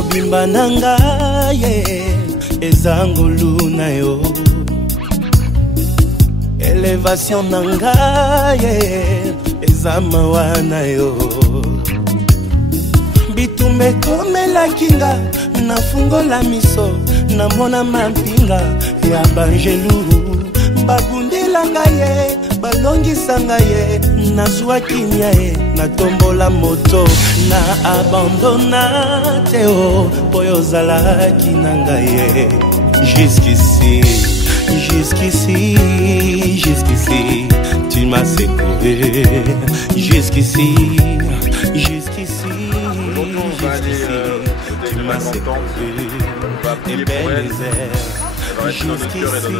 mobimba nanga ye ezangulu na yo elevation nanga ye ezamawa na yo bitumbe komela kinga nafungola miso namona mampinga ya banjelu babundelanga ye balongisanga ye nazwa kimia ye natombola moto na abandona te o boyo ozalaki nanga ye jusqu'ici tu m'as secouru jusqu'ici tu m'as secouru et belles airs jusqu'ici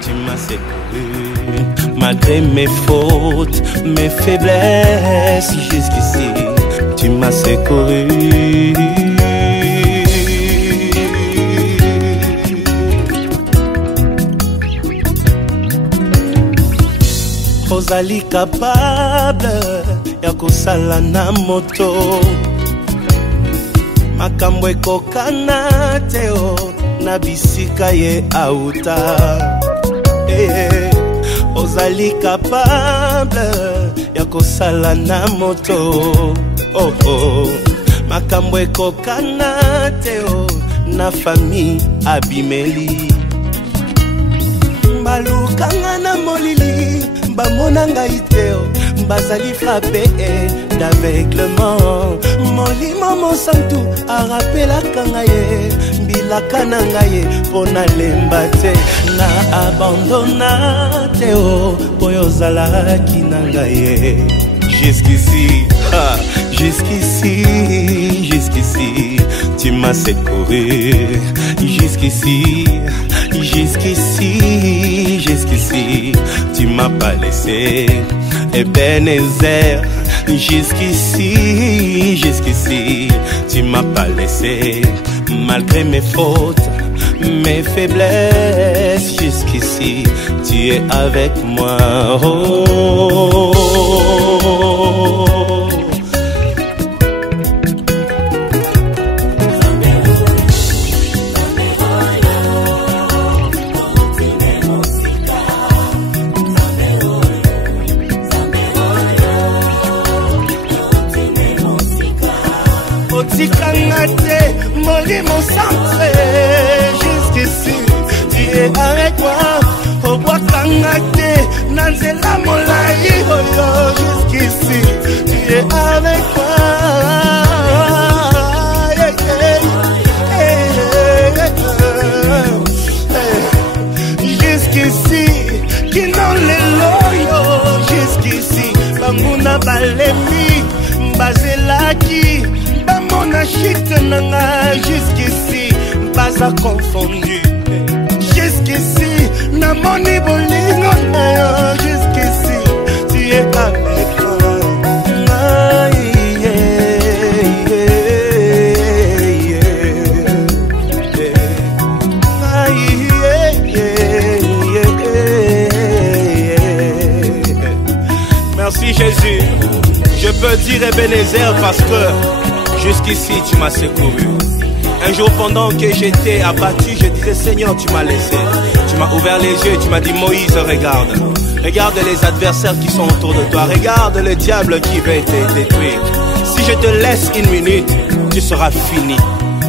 tu m'as secouru malgré mes fautes, mes faiblesses jusqu'ici tu m'as secouru ozali capable ya kosala na moto makambo ekokana te o na bisika ye auta ozali capable ya kosala na moto makambo ekokana te o na famille abimeli balukanga na molili bamona ngai te bazali frappé d'aveuglement molimo mosantu arapelaka ngai ye mbilaka na ngai ye mpo nalemba te na abandona te o mpo yo ozalaki na ngai ye jusqu'ici tu m'as secouru jusqu'ici tu m'as pas laissé Ebenezer jusqu'ici tu m'as pas laissé malgré mes fautes mes faiblesses jusqu'ici tu es avec moi mon centre jusqu'ici tu es avec moi au bois kangate nanzela molai jusqu'ici tu es avec moi jusqu'ici qui n'ont les loyaux jusqu'ici bamuna balemi bazelaki bamona chute nanga jusqu'ici pas à confondu jusqu'ici namoni bolingo na yo jusqu'ici tu es avec moi merci Jésus, je peux dire Ebenezer parce que jusqu'ici tu m'as secouru. Un jour pendant que j'étais abattu, je disais Seigneur tu m'as laissé. Tu m'as ouvert les yeux, tu m'as dit Moïse regarde. Regarde les adversaires qui sont autour de toi. Regarde le diable qui veut te détruire. Si je te laisse une minute, tu seras fini.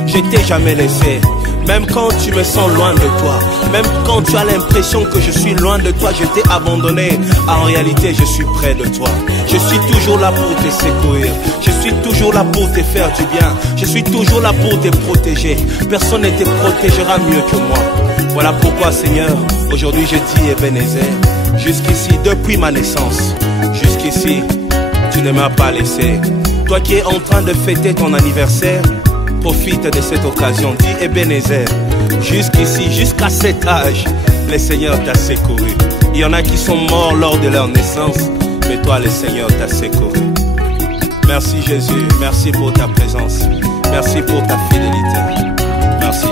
Je t'ai jamais laissé. Même quand tu me sens loin de toi, même quand tu as l'impression que je suis loin de toi, je t'ai abandonné. En réalité, je suis près de toi. Je suis toujours là pour te secourir. Je suis toujours là pour te faire du bien. Je suis toujours là pour te protéger. Personne ne te protégera mieux que moi. Voilà pourquoi, Seigneur, aujourd'hui je dis Ebenezer, jusqu'ici, depuis ma naissance, jusqu'ici, tu ne m'as pas laissé. Toi qui es en train de fêter ton anniversaire, profite de cette occasion, dis Ebenezer, jusqu'ici, jusqu'à cet âge, le Seigneur t'a secouru. Il y en a qui sont morts lors de leur naissance, mais toi, le Seigneur t'a secouru. Merci Jésus, merci pour ta présence, merci pour ta fidélité. Merci.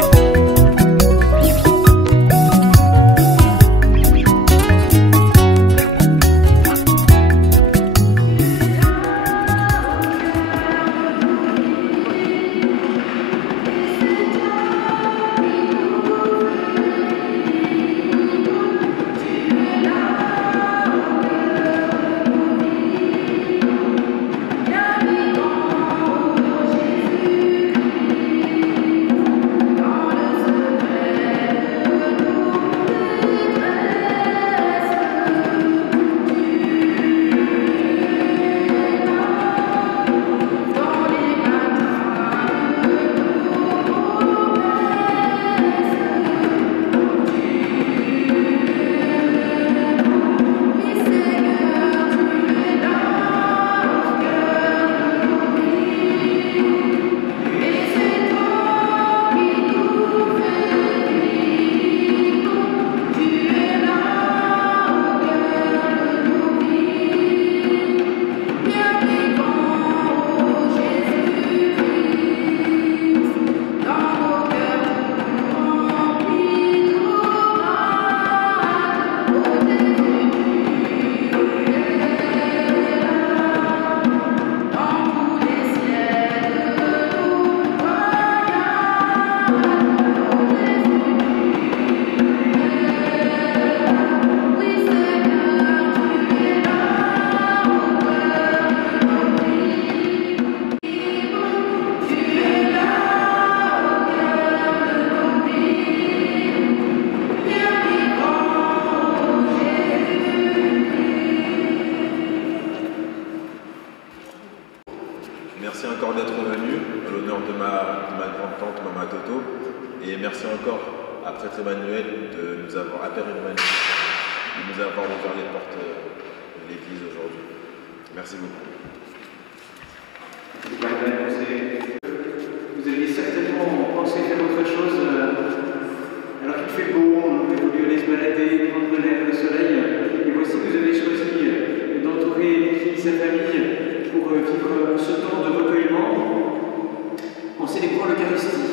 Merci encore d'être venu à l'honneur de ma grande-tante, Maman Toto. Et merci encore à Prêtre Emmanuel à Père Emmanuel de nous avoir ouvert les portes de l'église aujourd'hui. Merci beaucoup. Vous aviez certainement pensé faire autre chose alors qu'il fait beau, on aurait voulu aller se balader, prendre l'air, le soleil. Et voici que vous avez choisi d'entourer l'église, sa famille, pour vivre ce temps de recueillement en célébrant l'Eucharistie.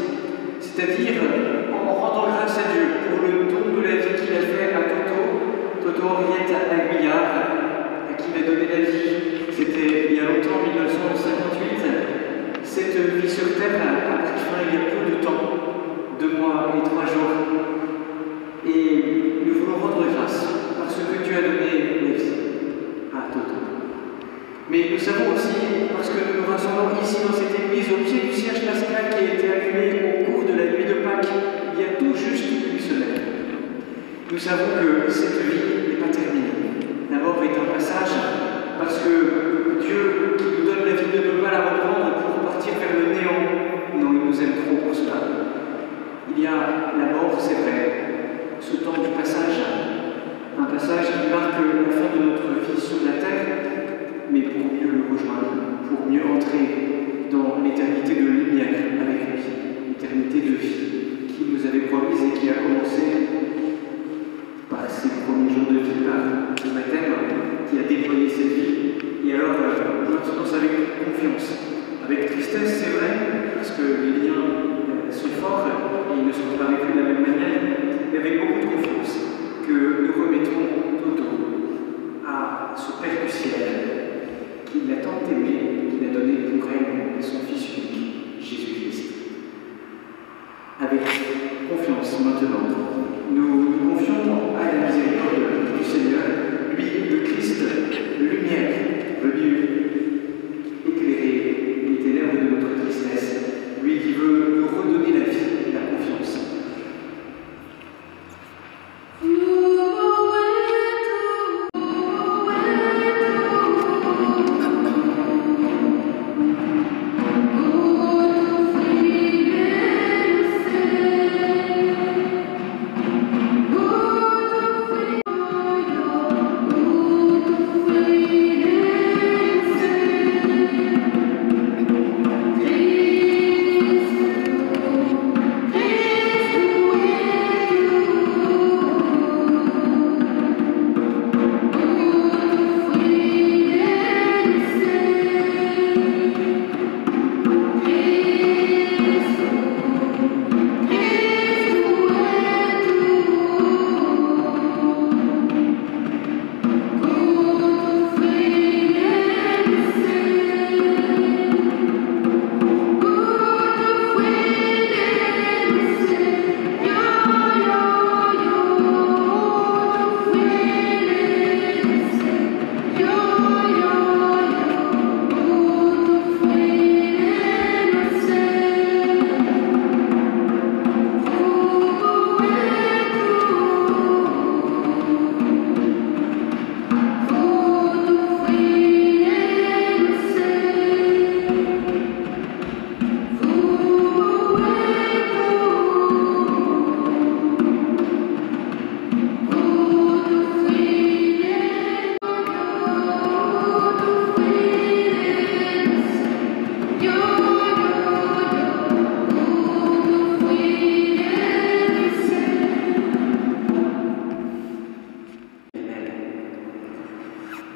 C'est-à-dire en rendant grâce à Dieu pour le don de la vie qu'il a fait à Toto Henriette Aguillard, à qui il a donné la vie. C'était il y a longtemps, 1958. Cette vie sur Terre a pris fin il y a peu de temps, 2 mois et 3 jours. Et nous voulons rendre grâce parce que Dieu a donné la vie à Toto. Mais nous savons aussi, parce que nous nous rassemblons ici dans cette église au pied du cierge pascal qui a été allumé au cours de la nuit de Pâques, il y a tout juste une semaine. Nous savons que cette vie n'est pas terminée. La mort est un passage parce que Dieu qui nous donne la vie ne peut pas la reprendre pour partir vers le néant. Non, il nous aime trop pour cela. Il y a la mort, c'est vrai, ce temps du passage, un passage qui marque la fin de notre vie sur la terre, mais pour mieux le rejoindre, pour mieux entrer dans l'éternité de lumière avec lui, l'éternité de vie qui nous avait promise et qui a commencé par ses premiers jours de vie, par le baptême, qui a déployé cette vie. Et alors, maintenant, avec confiance, avec tristesse, c'est vrai, parce que les liens sont forts et ils ne sont pas vécus de la même manière, mais avec beaucoup de confiance que nous remettons Toto à ce Père du ciel qui l'a tant aimé, qui l'a donné pour elle son Fils unique, Jésus-Christ. Avec confiance maintenant, nous nous confions à la miséricorde du Seigneur, lui, le Christ, lumière, venu éclairer les ténèbres de notre tristesse, lui qui veut nous redonner la vie et la confiance.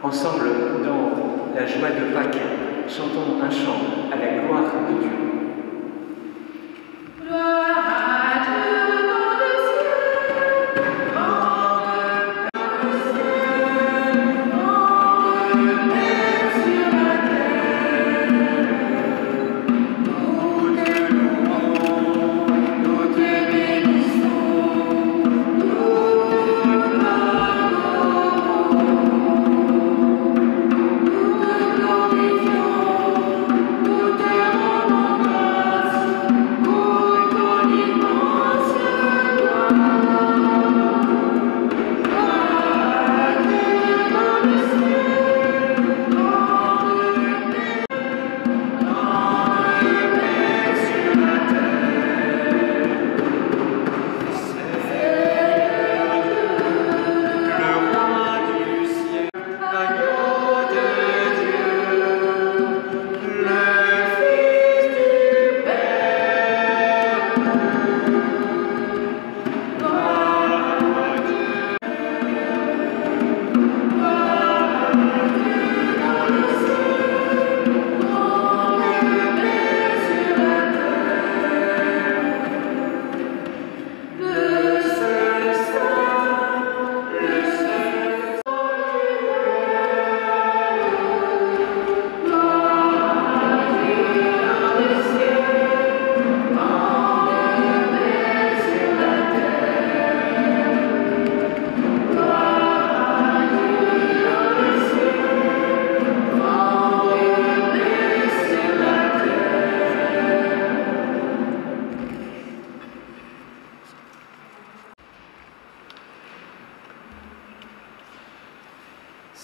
Ensemble, dans la joie de Pâques, chantons un chant à la gloire de Dieu. Glorifions, nous te rendons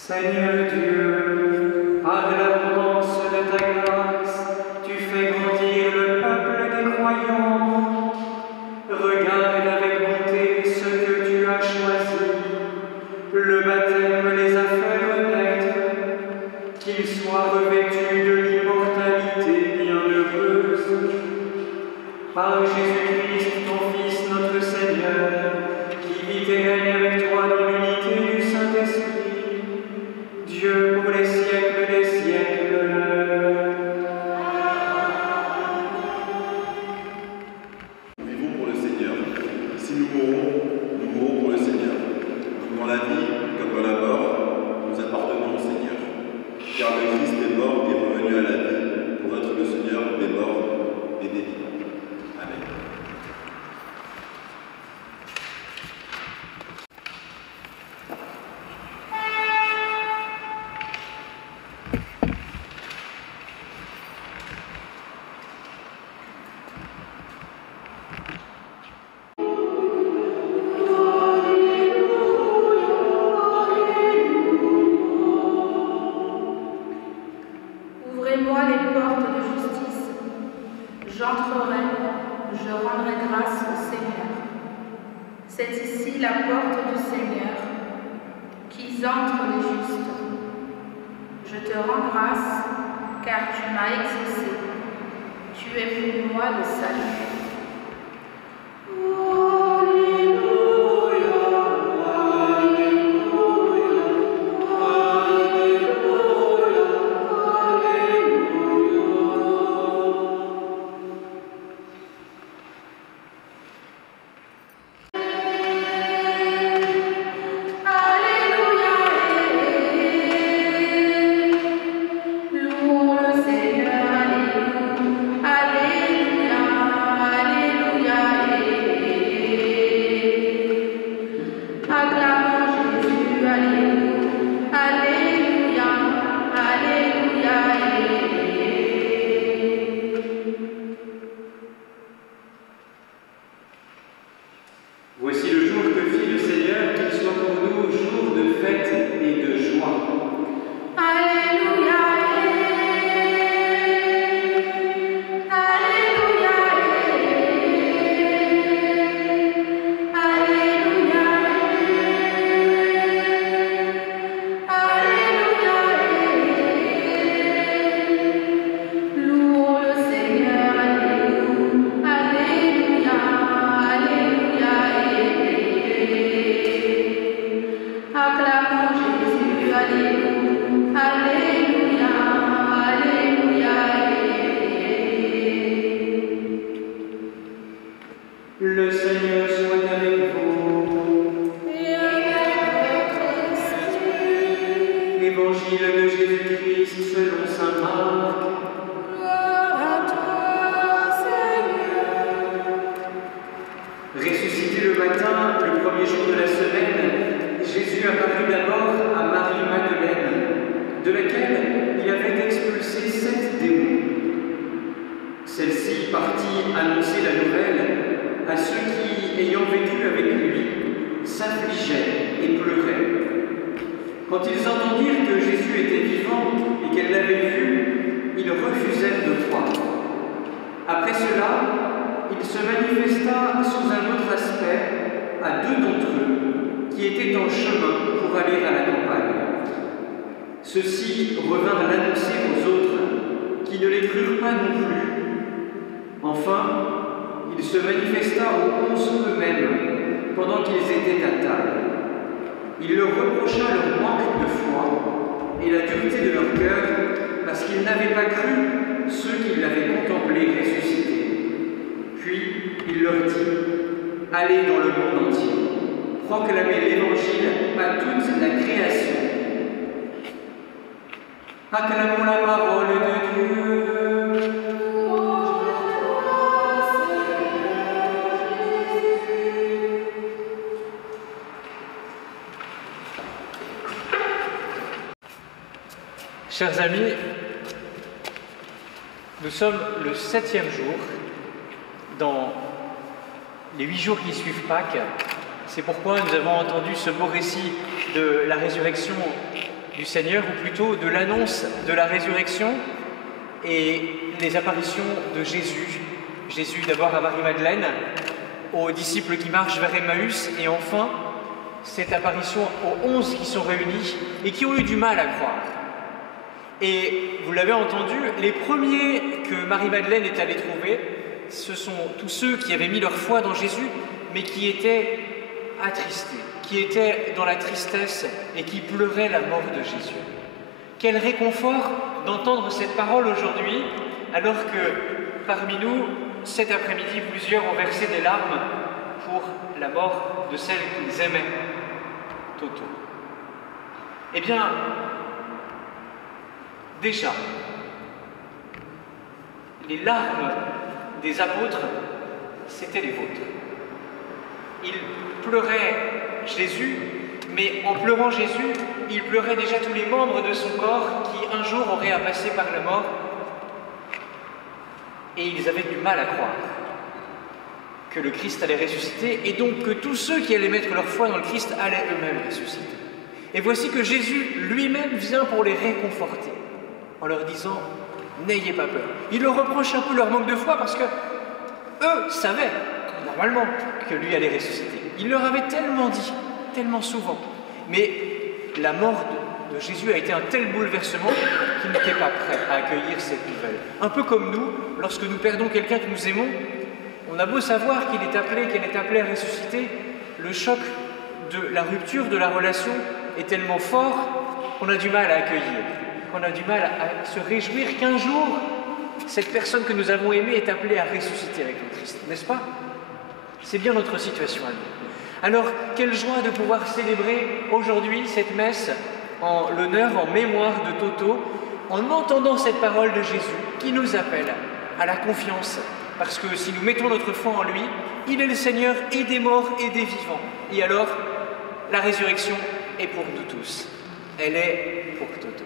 Seigneur Dieu, par l'abondance de ta grâce, tu fais grandir le peuple des croyants. Regarde avec bonté ce que tu as choisi. Le baptême les a fait renaître, qu'ils soient revêtus de l'immortalité bienheureuse. Par Jésus-Christ, ton Fils, notre Seigneur, qui vit et règne avec toi dans l'unité du Saint-Esprit, Dieu pour les siècles des siècles. Vivons pour le Seigneur. Si nous mourrons pour le Seigneur. Donc dans la vie comme dans la mort, nous appartenons au Seigneur. Car le Christ est mort et revenu à la vie pour être le Seigneur des morts et des vivants. Amen. Ouvrez-moi les portes de justice. J'entrerai, je rendrai grâce au Seigneur. C'est ici la porte du Seigneur. Qu'ils entrent les justes. Je te rends grâce, car tu m'as exaucé. Tu es pour moi le salut. Voici le jour que fit le Seigneur, qu'il soit pour nous jour de fête et de joie. Alléluia, Alléluia, Alléluia, Alléluia. Louons le Seigneur, Alléluia, Alléluia, Alléluia. Acclamons Jésus, Alléluia, Alléluia, Alléluia. Le Seigneur soit avec vous. Et avec votre esprit, Évangile de Jésus-Christ selon saint Marc. gloire à toi, Seigneur. Ressuscité le matin, le premier jour de la semaine, Jésus apparut d'abord à Marie-Madeleine, de laquelle il avait expulsé 7 démons. Celle-ci partit annoncer la nouvelle à ceux qui, ayant vécu avec lui, s'affligeaient et pleuraient. Quand ils entendirent que Jésus était vivant et qu'elle l'avait vu, ils refusèrent de croire. Après cela, il se manifesta sous un autre aspect à 2 d'entre eux qui étaient en chemin pour aller à la campagne. Ceux-ci revinrent l'annoncer aux autres qui ne les crurent pas non plus. Enfin, il se manifesta aux 11 eux-mêmes pendant qu'ils étaient à table. Il leur reprocha leur manque de foi et la dureté de leur cœur parce qu'ils n'avaient pas cru ceux qui l'avaient contemplé ressuscité. Puis il leur dit: allez dans le monde entier, proclamez l'Évangile à toute la création. Acclamons la parole de Dieu. Chers amis, nous sommes le 7e jour dans les 8 jours qui suivent Pâques. C'est pourquoi nous avons entendu ce beau récit de la résurrection du Seigneur, ou plutôt de l'annonce de la résurrection et les apparitions de Jésus. Jésus d'abord à Marie-Madeleine, aux disciples qui marchent vers Emmaüs, et enfin cette apparition aux 11 qui sont réunis et qui ont eu du mal à croire. Et vous l'avez entendu, les premiers que Marie-Madeleine est allée trouver, ce sont tous ceux qui avaient mis leur foi dans Jésus, mais qui étaient attristés, qui étaient dans la tristesse et qui pleuraient la mort de Jésus. Quel réconfort d'entendre cette parole aujourd'hui, alors que parmi nous, cet après-midi, plusieurs ont versé des larmes pour la mort de celle qu'ils aimaient, Toto. Eh bien, déjà, les larmes des apôtres, c'étaient les vôtres. Ils pleuraient Jésus, mais en pleurant Jésus, ils pleuraient déjà tous les membres de son corps qui un jour auraient à passer par la mort. Et ils avaient du mal à croire que le Christ allait ressusciter, et donc que tous ceux qui allaient mettre leur foi dans le Christ allaient eux-mêmes ressusciter. Et voici que Jésus lui-même vient pour les réconforter, en leur disant « N'ayez pas peur ». Il leur reproche un peu leur manque de foi, parce que eux savaient, normalement, que lui allait ressusciter. Il leur avait tellement dit, tellement souvent. Mais la mort de Jésus a été un tel bouleversement qu'ils n'étaient pas prêts à accueillir cette nouvelle. Un peu comme nous, lorsque nous perdons quelqu'un que nous aimons, on a beau savoir qu'il est appelé à ressusciter, le choc de la rupture de la relation est tellement fort qu'on a du mal à accueillir, qu'on a du mal à se réjouir qu'un jour, cette personne que nous avons aimée est appelée à ressusciter avec le Christ, n'est-ce pas? C'est bien notre situation à nous. Alors, quelle joie de pouvoir célébrer aujourd'hui cette messe en l'honneur, en mémoire de Toto, en entendant cette parole de Jésus qui nous appelle à la confiance. Parce que si nous mettons notre foi en lui, il est le Seigneur et des morts et des vivants. Et alors, la résurrection est pour nous tous. Elle est pour Toto.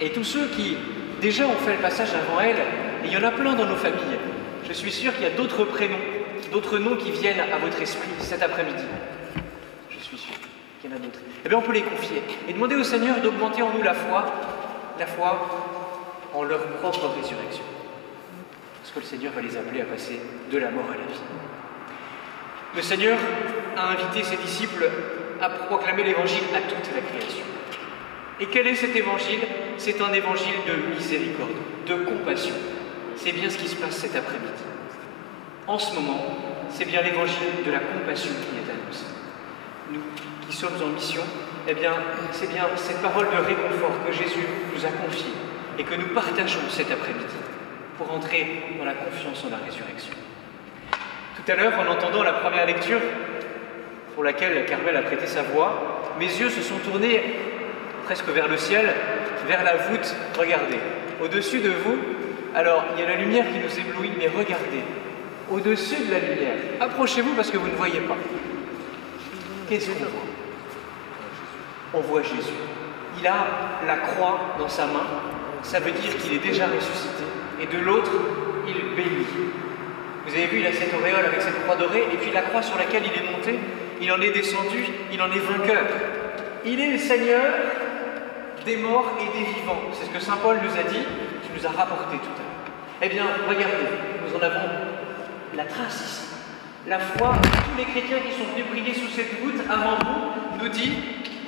Et tous ceux qui déjà ont fait le passage avant elle, et il y en a plein dans nos familles, je suis sûr qu'il y a d'autres prénoms, d'autres noms qui viennent à votre esprit cet après-midi. Je suis sûr qu'il y en a d'autres. Eh bien, on peut les confier et demander au Seigneur d'augmenter en nous la foi en leur propre résurrection. Parce que le Seigneur va les appeler à passer de la mort à la vie. Le Seigneur a invité ses disciples à proclamer l'évangile à toute la création. Et quel est cet évangile? C'est un évangile de miséricorde, de compassion. C'est bien ce qui se passe cet après-midi. En ce moment, c'est bien l'évangile de la compassion qui est annoncé. Nous qui sommes en mission, eh bien, c'est bien cette parole de réconfort que Jésus nous a confiée et que nous partageons cet après-midi pour entrer dans la confiance en la résurrection. Tout à l'heure, en entendant la première lecture, pour laquelle Carmel a prêté sa voix, mes yeux se sont tournés presque vers le ciel, vers la voûte. Regardez, au-dessus de vous, alors il y a la lumière qui nous éblouit, mais regardez, au-dessus de la lumière, approchez-vous parce que vous ne voyez pas. Qu'est-ce qu'on voit? On voit Jésus. Il a la croix dans sa main, ça veut dire qu'il est déjà ressuscité. Et de l'autre, il bénit. Vous avez vu, il a cette auréole avec cette croix dorée, et puis la croix sur laquelle il est monté, il en est descendu, il en est vainqueur. Il est le Seigneur des morts et des vivants. C'est ce que saint Paul nous a dit, qui nous a rapporté tout à l'heure. Eh bien, regardez, nous en avons la trace ici. La foi, tous les chrétiens qui sont venus prier sous cette voûte avant vous, nous dit,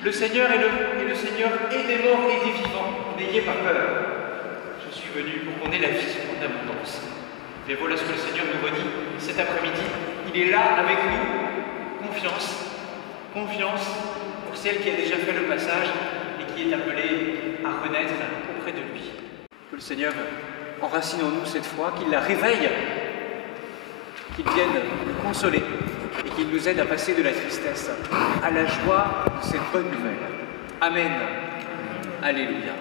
le Seigneur est le Seigneur et des morts et des vivants. N'ayez pas peur. Je suis venu pour qu'on ait la vie en abondance. Et voilà ce que le Seigneur nous redit cet après-midi. Il est là avec nous. Confiance. Confiance pour celle qui a déjà fait le passage et qui est appelée à renaître auprès de lui. Que le Seigneur enracine en nous cette foi, qu'il la réveille, qu'il vienne nous consoler et qu'il nous aide à passer de la tristesse à la joie de cette bonne nouvelle. Amen. Alléluia.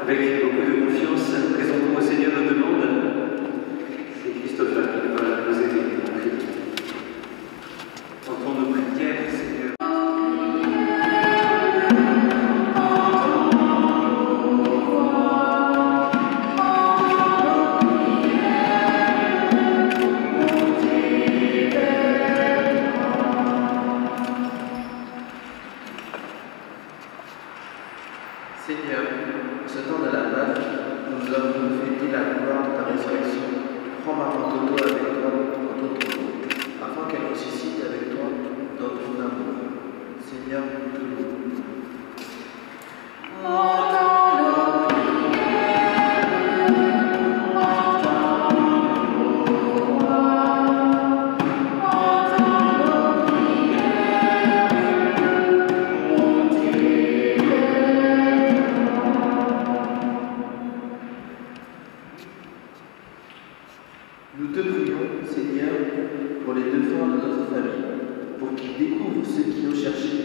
Avec beaucoup de confiance, présentons au Seigneur nos demandes. C'est Christopher qui va nous aider. Entends nos prières, Seigneur. Seigneur, en ce temps de la Pâque, nous avons fêté la gloire de ta résurrection. Prends ma Toto avec toi dans ton trône, afin qu'elle ressuscite avec toi dans ton amour. Seigneur, nous te louons. Nous te prions, Seigneur, pour les défunts de notre famille, pour qu'ils découvrent ceux qui ont cherché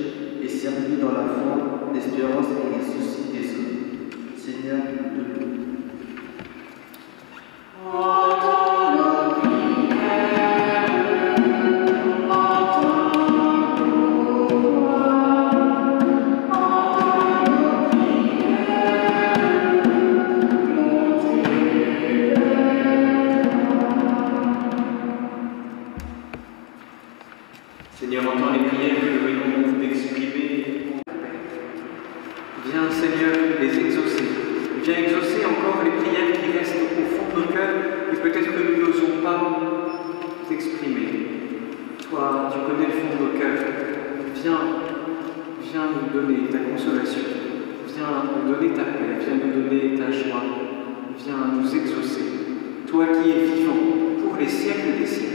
et servi dans la foi, l'espérance et les soucis des autres. Seigneur, nous te louons. Seigneur, entends les prières que nous venons d'exprimer. Viens, Seigneur, les exaucer. Viens exaucer encore les prières qui restent au fond de nos cœurs et peut-être que nous n'osons pas t'exprimer. Toi, tu connais le fond de nos cœurs. Viens nous donner ta consolation. Viens nous donner ta paix. Viens nous donner ta joie. Viens nous exaucer. Toi qui es vivant pour les siècles des siècles.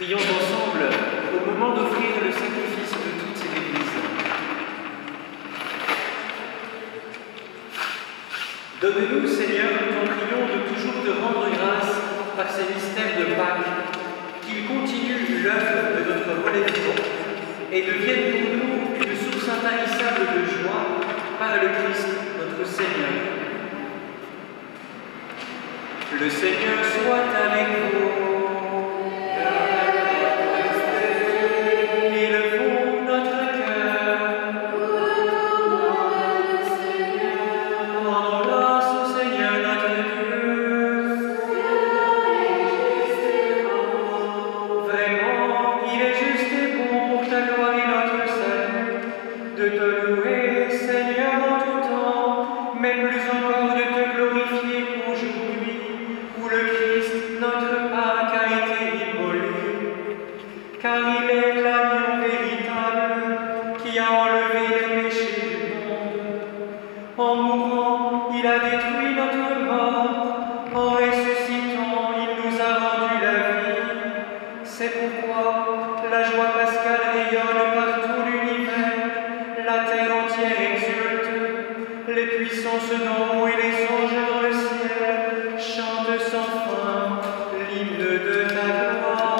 Prions ensemble au moment d'offrir le sacrifice de toute l'Église. Donne-nous, Seigneur, nous t'en prions, de toujours te rendre grâce par ces mystères de Pâques, qu'ils continuent l'œuvre de notre relèvement et deviennent pour nous une source intarissable de joie par le Christ, notre Seigneur. Le Seigneur soit avec vous. Élevons notre cœur. Rendons grâce au Seigneur notre Dieu. Vraiment, il est juste et bon pour ta gloire et notre salut, de te louer, Seigneur, en tout temps, mais plus encore de te glorifier aujourd'hui, où le Christ, notre Pâque, a été immolé, car il est l'agneau véritable qui a enlevé les péchés du monde. En mourant, il a détruit notre mort, en ressuscitant, il nous a rendu la vie. C'est pourquoi la joie pascale rayonne par tout l'univers, la terre entière exulte, les puissances d'en haut et les anges dans le ciel chantent sans fin l'hymne de ta gloire.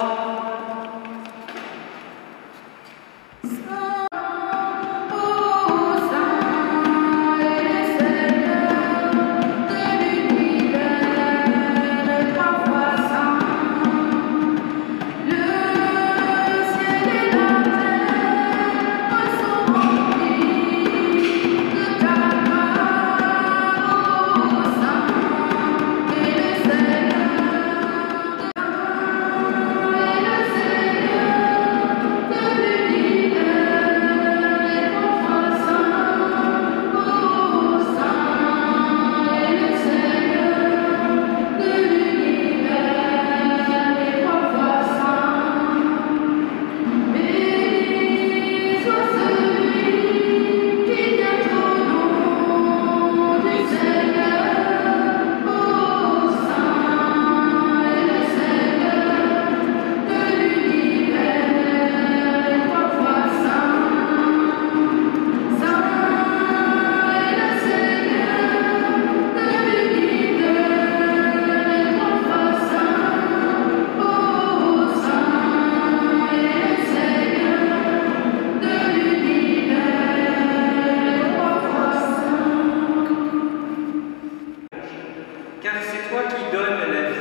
Car c'est toi qui donnes la vie,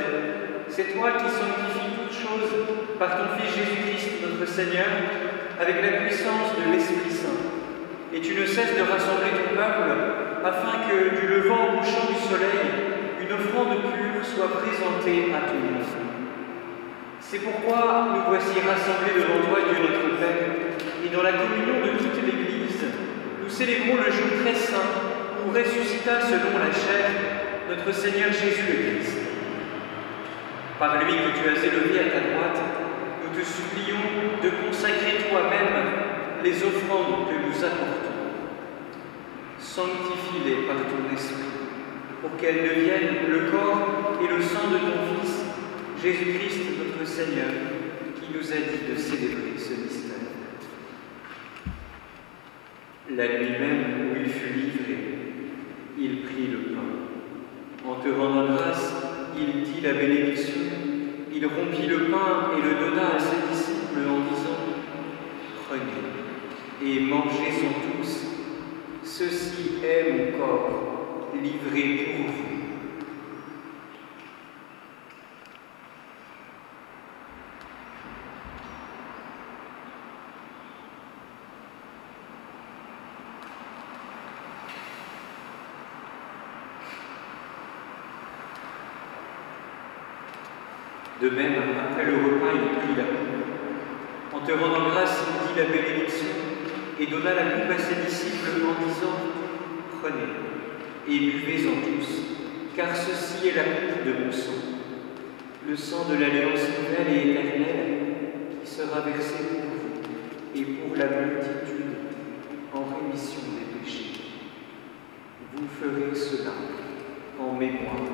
c'est toi qui sanctifies toutes choses par ton Fils Jésus-Christ, notre Seigneur, avec la puissance de l'Esprit Saint. Et tu ne cesses de rassembler ton peuple, afin que, du levant au couchant du soleil, une offrande pure soit présentée à ton nom. C'est pourquoi nous voici rassemblés devant toi, Dieu notre Père, et dans la communion de toute l'Église, nous célébrons le jour très saint où ressuscita selon la chair notre Seigneur Jésus le Christ. Par lui que tu as élevé à ta droite, nous te supplions de consacrer toi-même les offrandes que nous apportons. Sanctifie-les par ton esprit, pour qu'elles deviennent le corps et le sang de ton Fils, Jésus-Christ notre Seigneur, qui nous a dit de célébrer ce mystère. La nuit même où il fut livré, il prit le pain. En te rendant grâce, il dit la bénédiction, il rompit le pain et le donna à ses disciples en disant « Prenez et mangez-en tous, ceci est mon corps livré pour vous. » De même, après le repas, il prit la coupe. En te rendant grâce, il dit la bénédiction et donna la coupe à ses disciples en disant « Prenez et buvez-en tous, car ceci est la coupe de mon sang, le sang de l'alliance nouvelle et éternelle qui sera versé pour vous et pour la multitude en rémission des péchés. Vous ferez cela en mémoire de moi. »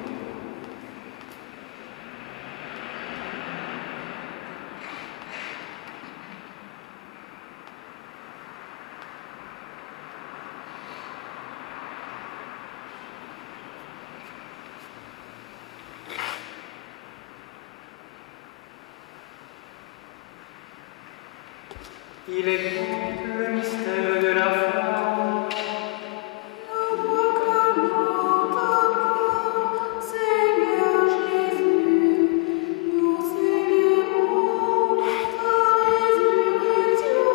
Il écoute le mystère de la foi. Nous proclamons ta mort, Seigneur Jésus. Nous célébrons ta résurrection.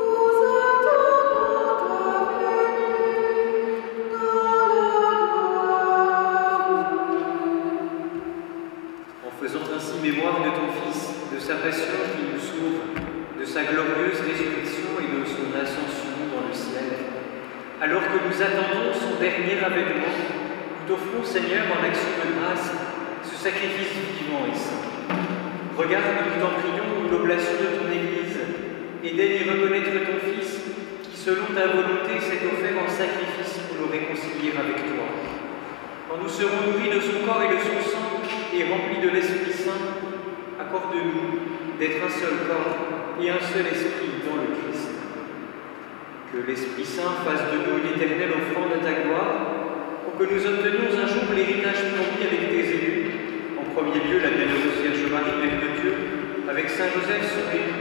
Nous attendons ta venue dans la gloire. En faisant ainsi mémoire de ton Fils, de sa passion qui nous sauve, de sa glorieuse résurrection et de son ascension dans le ciel. Alors que nous attendons son dernier avènement, nous t'offrons, Seigneur, en action de grâce, ce sacrifice vivant et saint. Regarde, nous t'en prions, l'oblation de ton Église, et daigne y reconnaître ton Fils, qui, selon ta volonté, s'est offert en sacrifice pour nous réconcilier avec toi. Quand nous serons nourris de son corps et de son sang, et remplis de l'Esprit Saint, accorde-nous d'être un seul corps et un seul esprit dans le Christ. Que l'Esprit Saint fasse de nous une éternelle offrande à ta gloire, pour que nous obtenions un jour l'héritage promis avec tes élus, en premier lieu la bienheureuse Vierge Marie, Mère de Dieu, avec Saint Joseph son époux,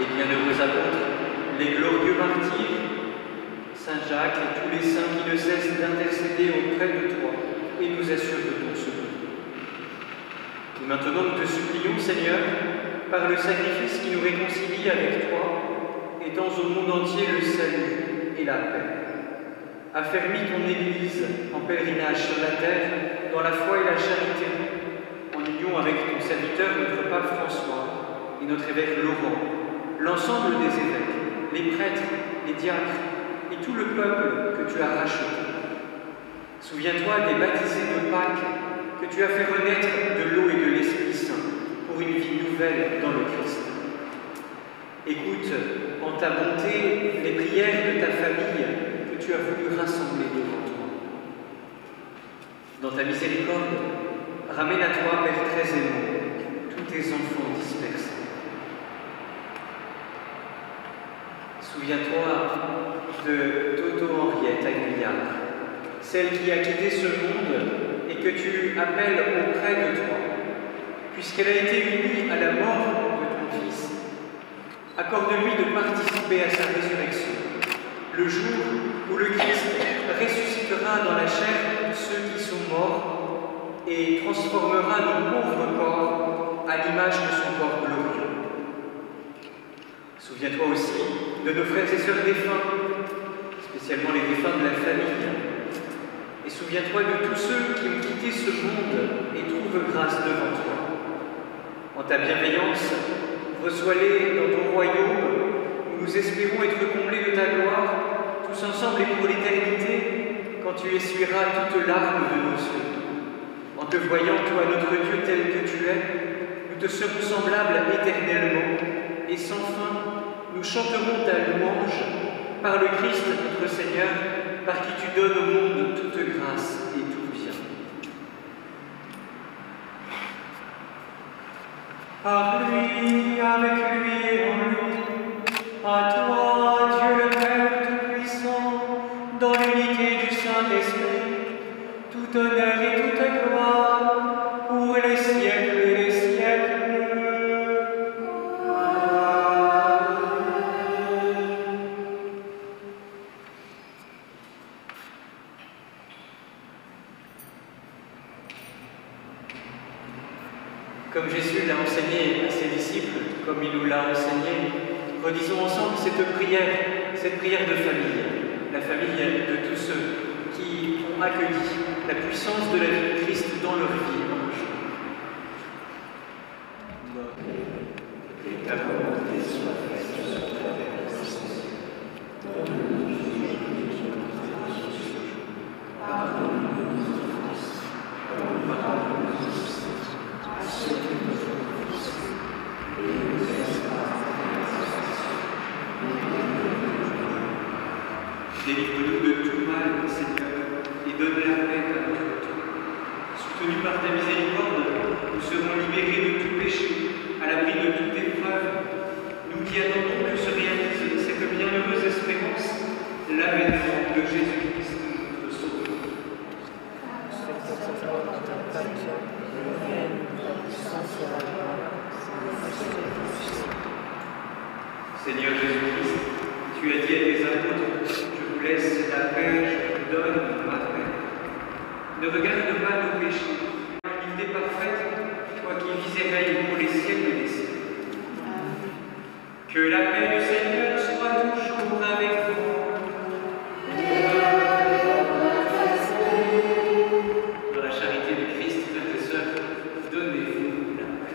les bienheureux apôtres, les glorieux martyrs, Saint Jacques et tous les saints qui ne cessent d'intercéder auprès de toi et nous assurent de ton secours. Et maintenant, nous te supplions, Seigneur, par le sacrifice qui nous réconcilie avec toi, étends au monde entier le salut et la paix. Affermis ton Église en pèlerinage sur la terre, dans la foi et la charité, en union avec ton serviteur, notre pape François, et notre évêque Laurent, l'ensemble des évêques, les prêtres, les diacres, et tout le peuple que tu as racheté. Souviens-toi des baptisés de Pâques, que tu as fait renaître de l'eau et de l'Esprit Saint pour une vie nouvelle dans le Christ. Écoute en ta bonté les prières de ta famille que tu as voulu rassembler devant toi. Dans ta miséricorde, ramène à toi, Père très aimant, tous tes enfants dispersés. Souviens-toi de Toto Henriette Aguillard, celle qui a quitté ce monde et que tu appelles auprès de toi, puisqu'elle a été unie à la mort de ton Fils. Accorde-lui de participer à sa résurrection, le jour où le Christ ressuscitera dans la chair ceux qui sont morts et transformera nos pauvres corps à l'image de son corps glorieux. Souviens-toi aussi de nos frères et sœurs défunts, spécialement les défunts de la famille. Et souviens-toi de tous ceux qui ont quitté ce monde et trouvent grâce devant toi. En ta bienveillance, reçois-les dans ton royaume, où nous espérons être comblés de ta gloire, tous ensemble et pour l'éternité, quand tu essuieras toute larme de nos yeux. En te voyant, toi, notre Dieu, tel que tu es, nous te serons semblables éternellement, et sans fin, nous chanterons ta louange par le Christ, notre Seigneur, par qui tu donnes au monde toute grâce et tout bien. Par lui, avec lui et en lui, à toi, Dieu le Père Tout-Puissant, dans l'unité du Saint-Esprit, tout honneur et toute gloire, pour les siècles et les siècles. Comme Jésus l'a enseigné à ses disciples, comme il nous l'a enseigné, redisons ensemble cette prière de famille, la famille de tous ceux qui ont accueilli la puissance de la vie de Christ dans leur vie un jour. Que ta volonté soit faite sur la terre comme au ciel. Donne-nous aujourd'hui notre pain quotidien. Pardonne-nous nos offenses, comme nous pardonnons aussi à ceux qui nous ont offensés, et ne nous laisse pas entrer en tentation, mais délivre-nous du mal. Délivre-nous de tout mal, Seigneur, et donne la paix à notre temps. Soutenus par ta miséricorde, nous serons libérés de tout péché, à l'abri de toute épreuve. Nous qui attendons que se réalise cette bienheureuse espérance, l'avènement de Jésus-Christ, notre Sauveur. Seigneur Jésus-Christ, tu as dit à tes apôtres, je vous laisse la paix, je vous donne ma paix. Ne regarde pas nos péchés, l'humilité parfaite, toi qui vis et règnes pour les siècles des siècles. Que la paix du Seigneur soit toujours avec vous. Dans la charité du Christ, frères et sœurs, donnez-vous la paix.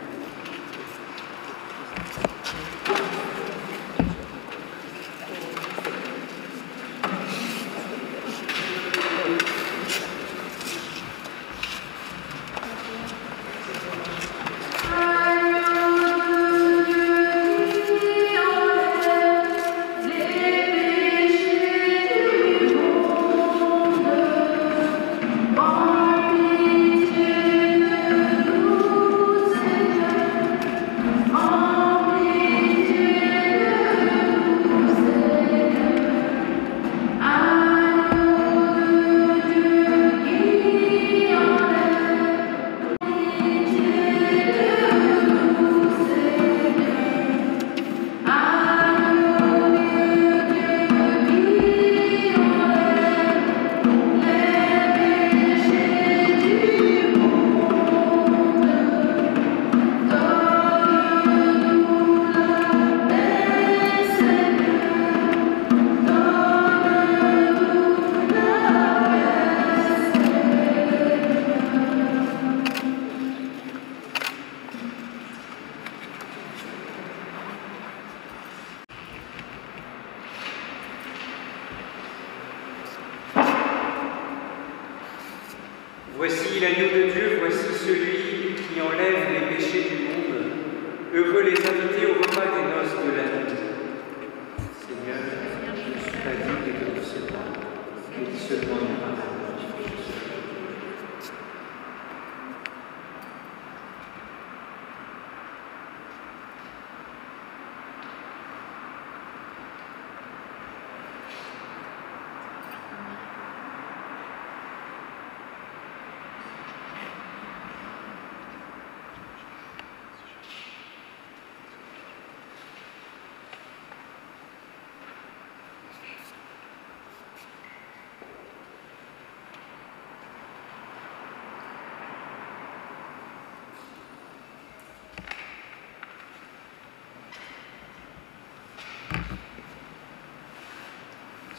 Voici l'agneau de Dieu, voici celui qui enlève les péchés du monde. Heureux les invités au repas des noces de la nuit. Seigneur, je ne suis pas digne de te recevoir, mais dis seulement une parole.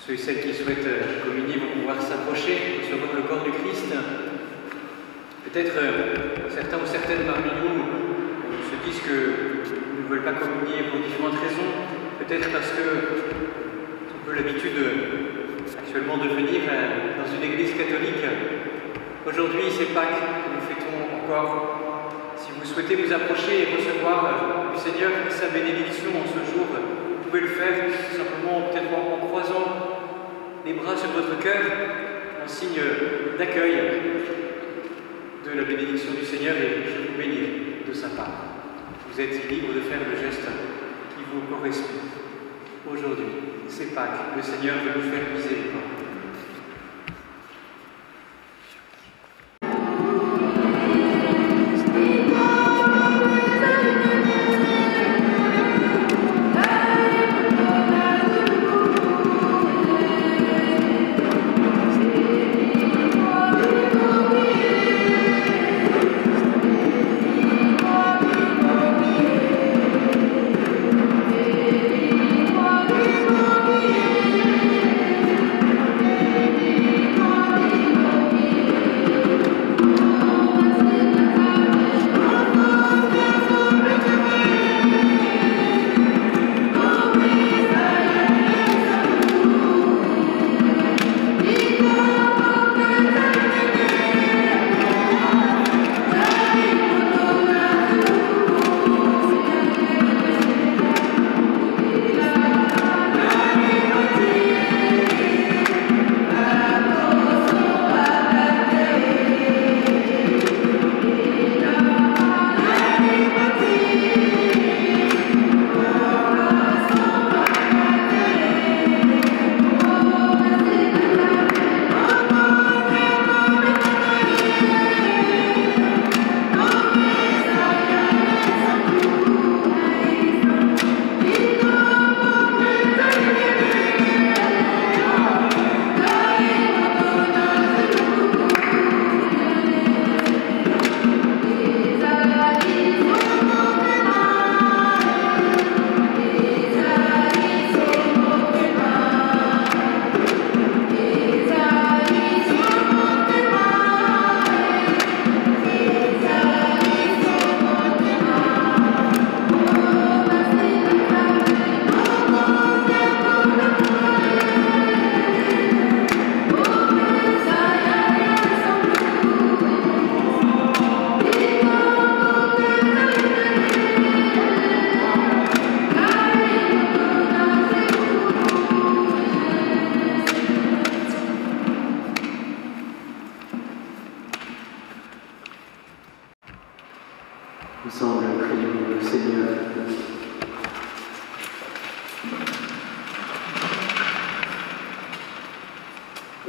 Ceux et celles qui souhaitent communier vont pouvoir s'approcher, recevoir le corps du Christ. Peut-être certains ou certaines parmi nous se disent qu'ils ne veulent pas communier pour différentes raisons. Peut-être parce que on a peu l'habitude actuellement de venir dans une église catholique. Aujourd'hui, c'est Pâques que nous fêtons encore. Si vous souhaitez vous approcher et recevoir du Seigneur sa bénédiction en ce jour, vous pouvez le faire simplement peut-être en croisant les bras sur votre cœur en signe d'accueil de la bénédiction du Seigneur et je vous bénis de sa part. Vous êtes libre de faire le geste qui vous correspond. Aujourd'hui, c'est Pâques, le Seigneur veut nous faire miséricorde.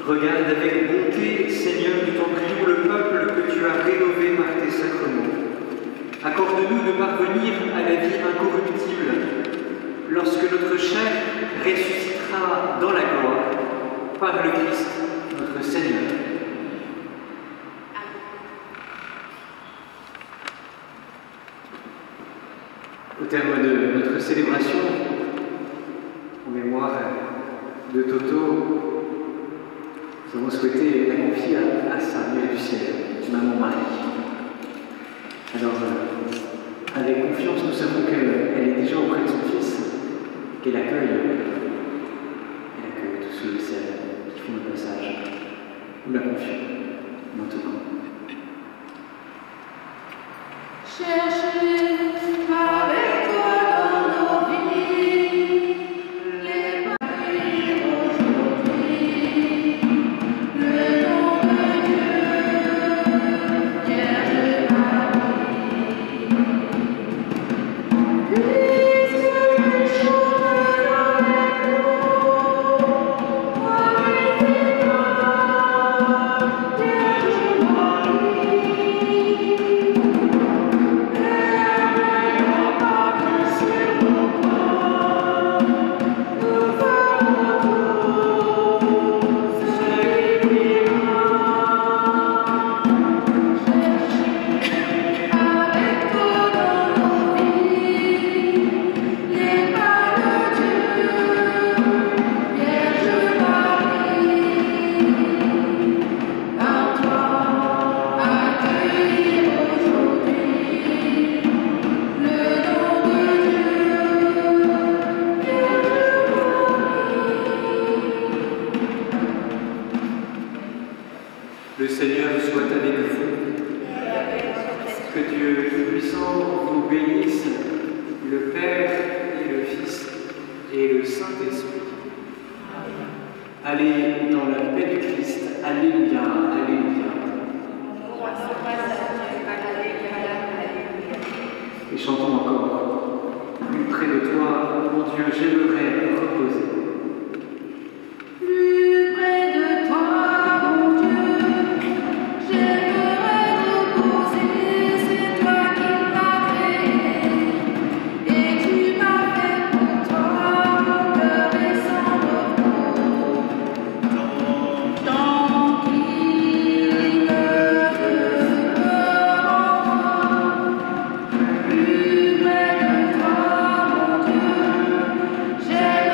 Regarde avec bonté, Seigneur, nous t'en prions, le peuple que tu as rénové par tes sacrements. Accorde-nous de parvenir à la vie incorruptible, lorsque notre chair ressuscitera dans la gloire, par le Christ, notre Seigneur. Au terme de notre célébration, en mémoire de Toto, nous avons souhaité la confier à sa mère du ciel, Maman Marie. Alors, avec confiance, nous savons qu'elle est déjà auprès de son Fils, qu'elle accueille tous ceux et celles qui font le passage. Nous la confions maintenant. Cherchez avec toi dans nos vies les papiers aujourd'hui. Le nom de Dieu, Vierge Marie. Puisque tu chantes avec nous, avec toi, Vierge Marie. Le Seigneur soit avec vous. Que Dieu Tout-Puissant vous bénisse, le Père et le Fils et le Saint-Esprit. Allez dans la paix du Christ. Alléluia, alléluia. Et chantons encore. Plus près de toi, mon Dieu, j'aimerais reposer. Plus près de toi, mon Dieu, j'aimerais reposer. C'est toi qui m'as créé, et tu m'as fait pour toi. Mon cœur est sans repos, tant qu'il ne me rend. Plus près de toi, mon Dieu, j'aimerais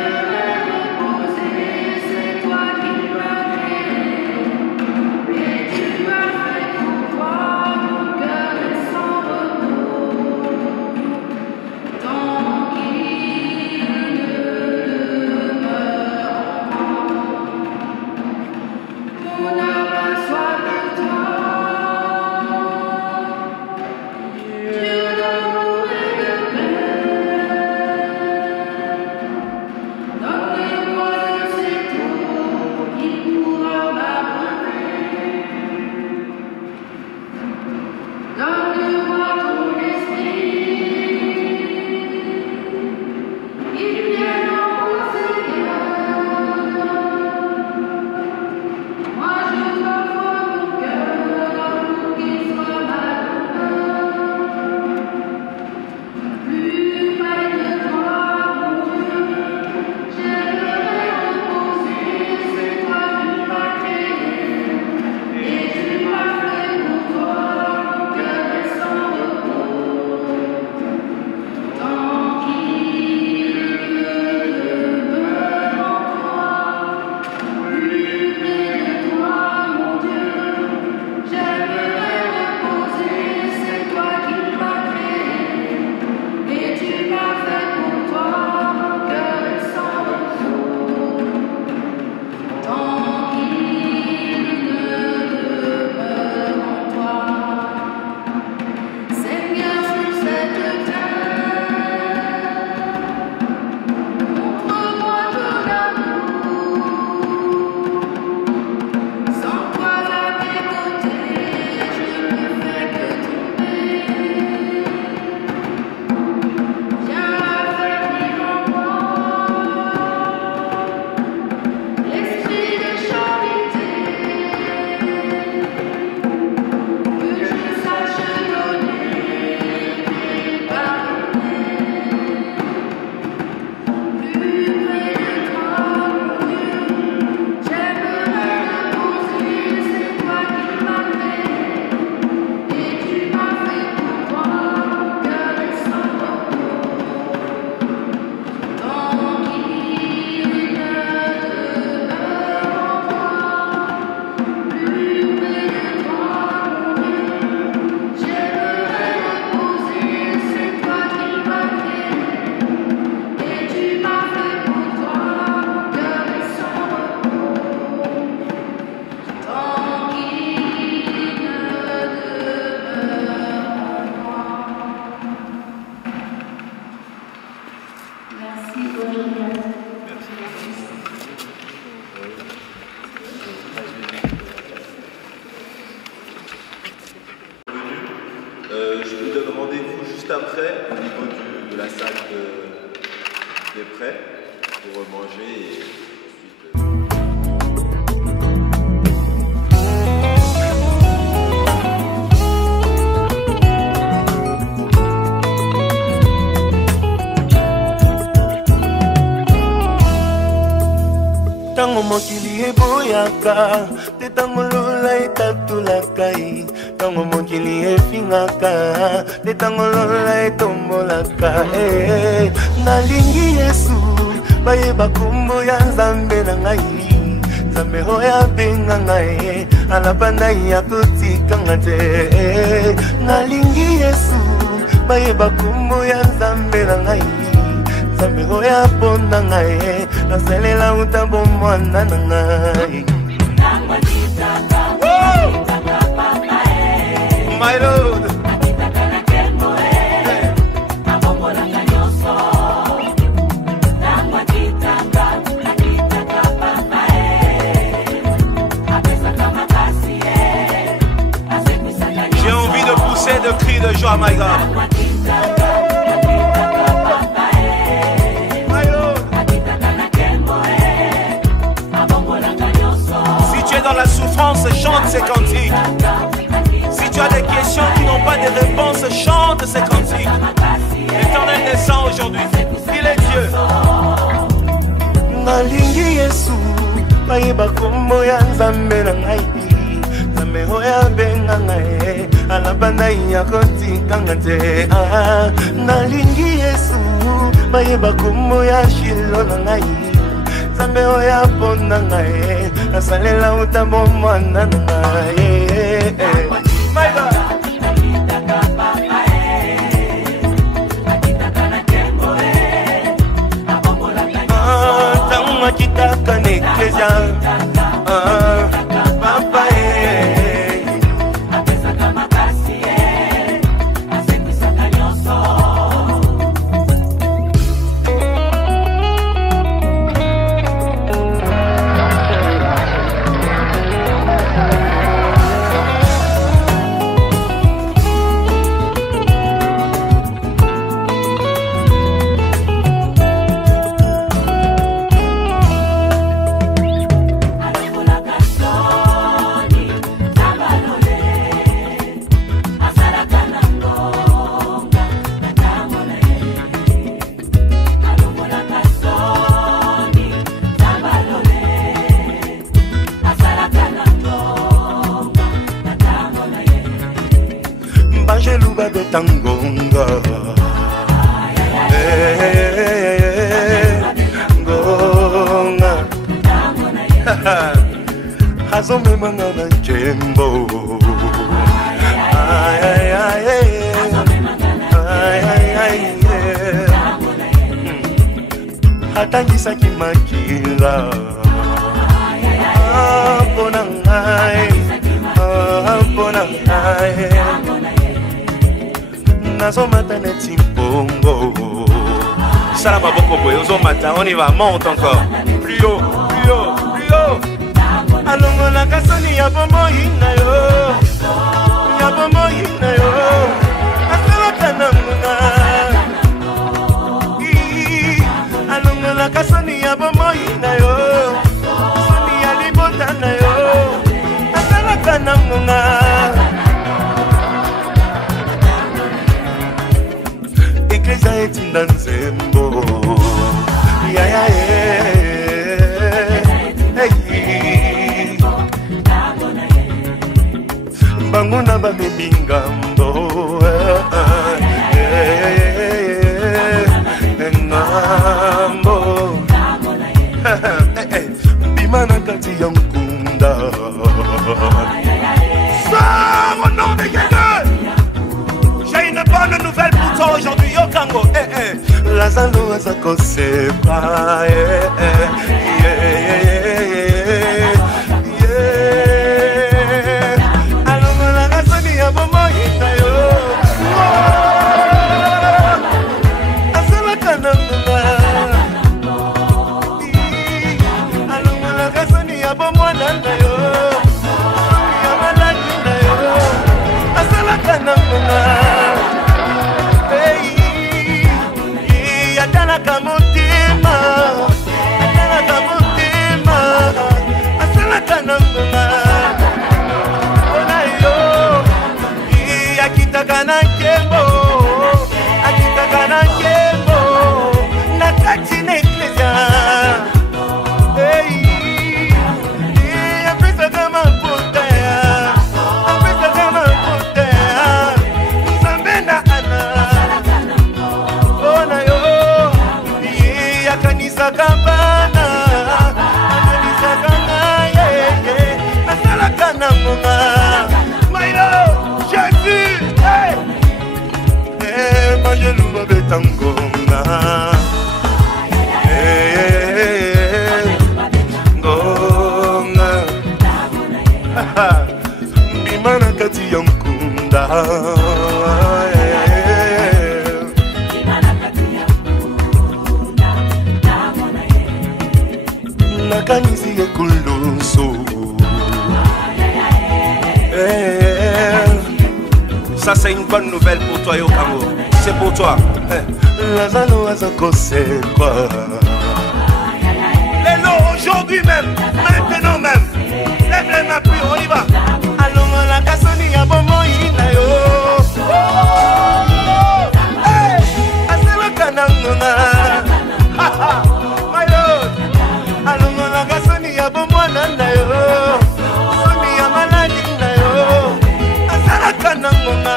Je vous donne rendez-vous juste après au niveau de la salle des prêts pour manger et Tango mokili eboyaka, te tango lola etatulaka, tango mokili efingaka, te tango lola etombolaka. Nalingi Yesu, bayeba kombo ya Nzambe na ngai, Nzambe oyo abenga ngai, alabanda ya kotikanga te. Nalingi Yesu, bayeba kombo ya Nzambe na ngai, Nzambe oyo aponda ngai, nasalela utambo mwana na ngai. My Lord, j'ai envie de pousser de cris de joie, my God. Dans la souffrance, chante ces cantiques. Si tu as des questions qui n'ont pas de réponse, chante ces cantiques. L'Éternel descend aujourd'hui. Il est Dieu. Nalingi Yesu, bayeba kombo ya Nzambe na ngai, Nzambe oyo abenga ngai, alabanda ya kotikanga te. Nalingi Yesu, bayeba kombo ya Shilo na ngai, Nzambe oyo aponda ngai, nasalela utambo mwana na ngai. My God. Tango makitaka na eklesia, papa Bangeluba de tangonga, gonga, hazome manga na jembo, ay ay ay, ay ay ay, hatangisa kimakila, ponangai, ponangai. Nazomata neti pongo. Salama beaucoup, Ozomata, on y va, monte encore. Plus haut, plus haut, plus haut. Alongo na kasoni ya bomo hina yo, ya bomo hina yo. Asala kananga. Alongo na kasoni ya bomo hina yo, soni ya libota na yo. Asala kananga. Eklesia etinda nzembo, ya ya hey, bango na babebi ngambo, ngambo, bima na kati ya nkunda. Sors au nom de Jésus. J'ai une bonne nouvelle pour toi aujourd'hui, Yokango. Lazalo azako sepa, alongo na kasoni ya bomo hina yo, asala kananga. asalaka motema asalaka motema asalaka na ngonga mpona yo akitaka na nkembo akitaka na nkembo na kati na eklesia apesaka maputa apesaka maputa nzambe na ana mpona yo akanisaka bana akanisaka ngaye asalaka na ngonga mayo Jésus mayeluba betangonga ngonga mbima na kati ya nkunda nakanisi ekuluso Ça c'est une bonne nouvelle pour toi Yokango. C'est pour toi. Lazalo Azako c'est quoi? Lélo, aujourd'hui même, maintenant même. Lève les mains plus, on y va. Allons la kasoni ya bomo ina yo. Asela kanangona. My Lord. Allons la kasoni ya bomo nanda yo. Soni ya maladi na yo. Asela kanangona.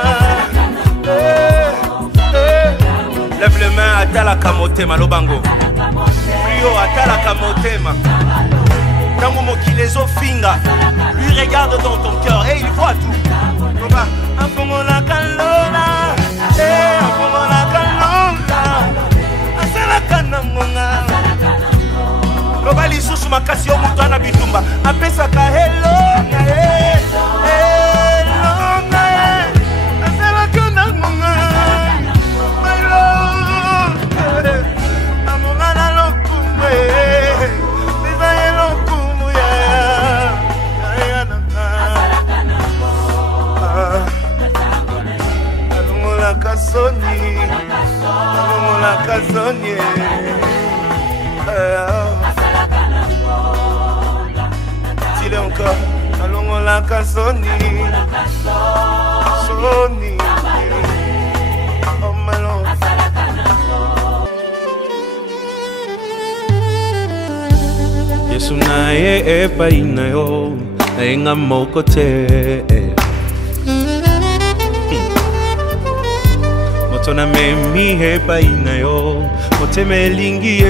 Lève les mains à Talaka Motema, Lobango. Rio à Talaka Motema. Tango Mokilezo Finga. Lui regarde dans ton cœur et il voit tout. Afongola kalola. Afongola kalola. Asala kanangonga. Lobali susu makasi yo mutu ana bitumba. Apesa ka hello. Kasoni dis-le encore allons la kasoni Soni oh malon Yesu naye epai na yo naenga moko te Tona memi epai na yo motema elingi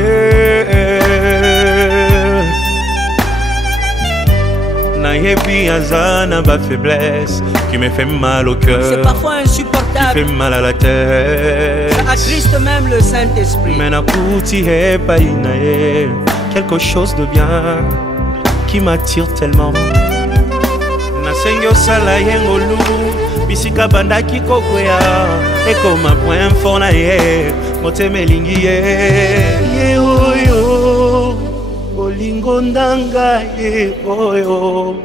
nayebi aza na ba faiblesse qui me fait mal au cœur. C'est parfois insupportable. Qui fait mal à la tête. Ça attriste même le Saint-Esprit. Mais nakuti epai na ye quelque chose de bien qui m'attire tellement. Nasengi osala yengolu bisika bandaki kokwea ekoma point fort na ye motema elingi ye oyo olingo ndanga ye oyo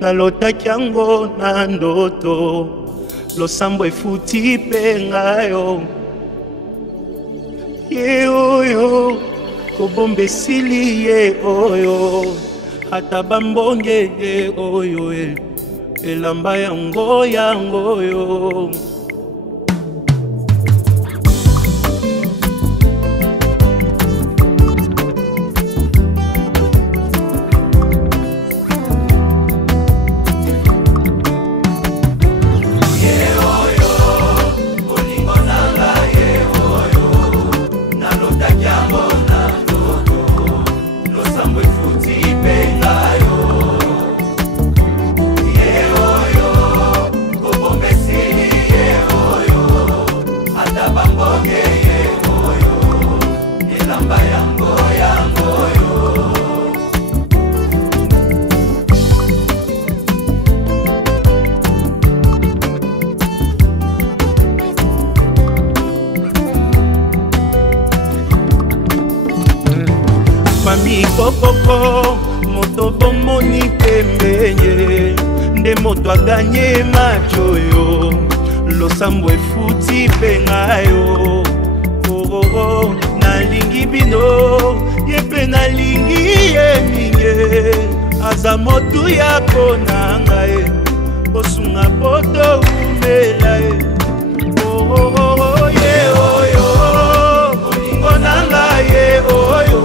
nalotaki yango na ndoto losambo efuti mpe ngayo ye oyo kobomba esili ye oyo ata bambonge ye oyo elamba yango yango yo Koko moto bomoni pembenye nde moto aganye macho yo losambo efuti penga yo oh, oh, oh. Na nalingi ye mingi aza motu ya pona ngai kosunga poto umela ye ye oyo olingo na ngai ye oyo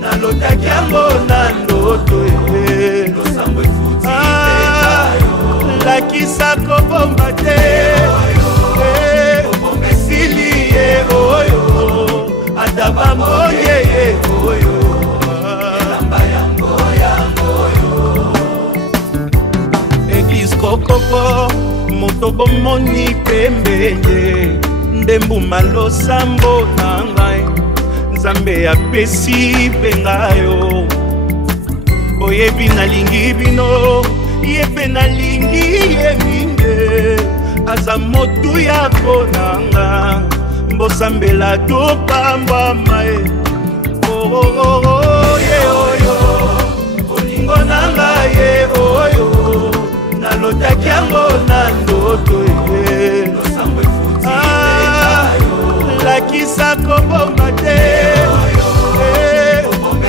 nalotaki yango na ndoto ye lakisa kobomba te esili ye oyo ata bambonye ye oyo eglise kokoko moto bomoni pembeye ndembuma losambo na ngai nzambe apesi mpe ngayo oyebi nalingi bino ye mpe nalingi ye mingi aza motu ya ponanga mbosambela topambwama ye ye oyo olingo na ngai ye oyo nalotaki yango na ndoto ye lakisa kobomba te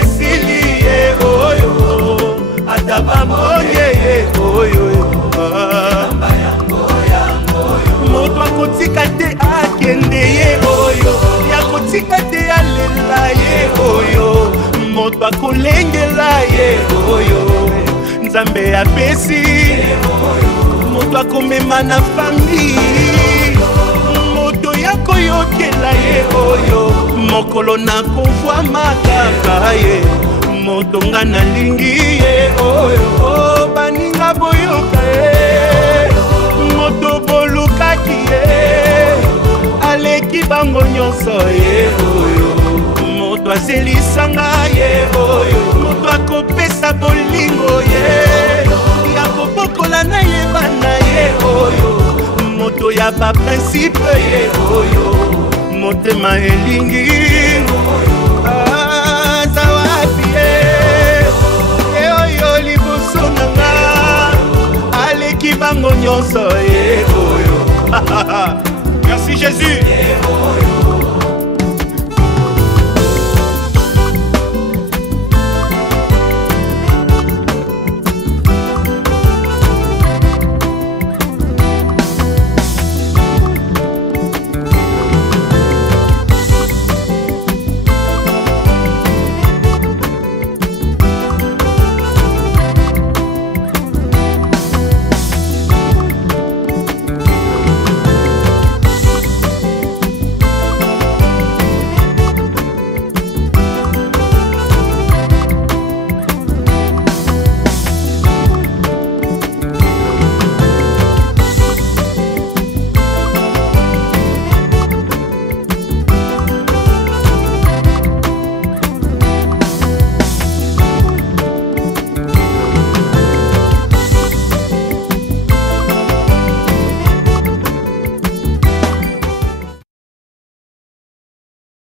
esili ye oyo ata bambonye ye oyo moto akotika te akende ye oyo yakotika te alela ye oyo moto akolengela ye oyo nzambe apesi moto akomema na famille moto yakoyokela ye oyo mokolo nakovwa makaka ye moto nga nalingi ye oyo baninga boyoka ye moto bolukaki ye aleki bango nyonso ye oyo moto azelisanga ye oyo moto akopesa bolingo ye yakobokola na ye bana ye oyo moto ya baprincipe ye oyo motema elingi aza wapi ye oyo liboso nanga aleki bango nyonso ye oyo merci Jésus.